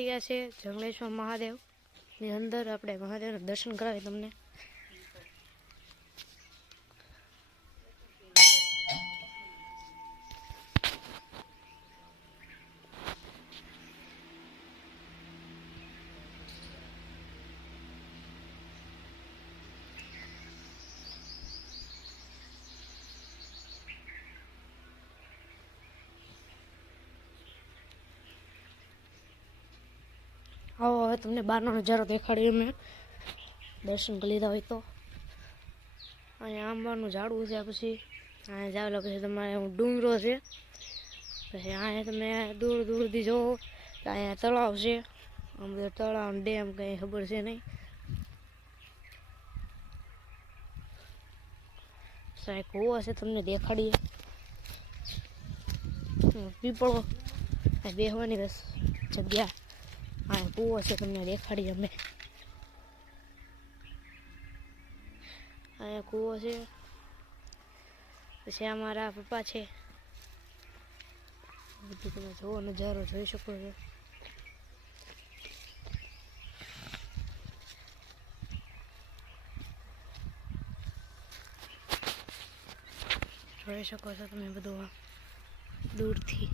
આવી ગયા છે જંગલેશ્વર મહાદેવની અંદર. આપણે મહાદેવના દર્શન કરાવીએ તમને. આવો હવે તમને બહારનો નજારો દેખાડ્યો મેં, દર્શન કરી લીધા હોય તો. અહીંયા આંબાનું ઝાડવું છે, પછી અહીંયા જાવેલા પછી તમારે ડુંગરો છે, પછી અહીંયા તમે દૂર દૂરથી જોવો તો અહીંયા તળાવ છે. આમ બધું તળાવ ડેમ કંઈ ખબર છે નહીં. સાહેબ કૂવો છે તમને દેખાડીએ. પીપળો બેહવાની બસ જગ્યા. હા કૂવો છે તમને દેખાડીએ અમે. અહીંયા કૂવો છે, પછી અમારા પપ્પા છે. બધું તમે જોવો નજારો જોઈ શકો છો. જોઈ શકો છો તમે બધું દૂરથી.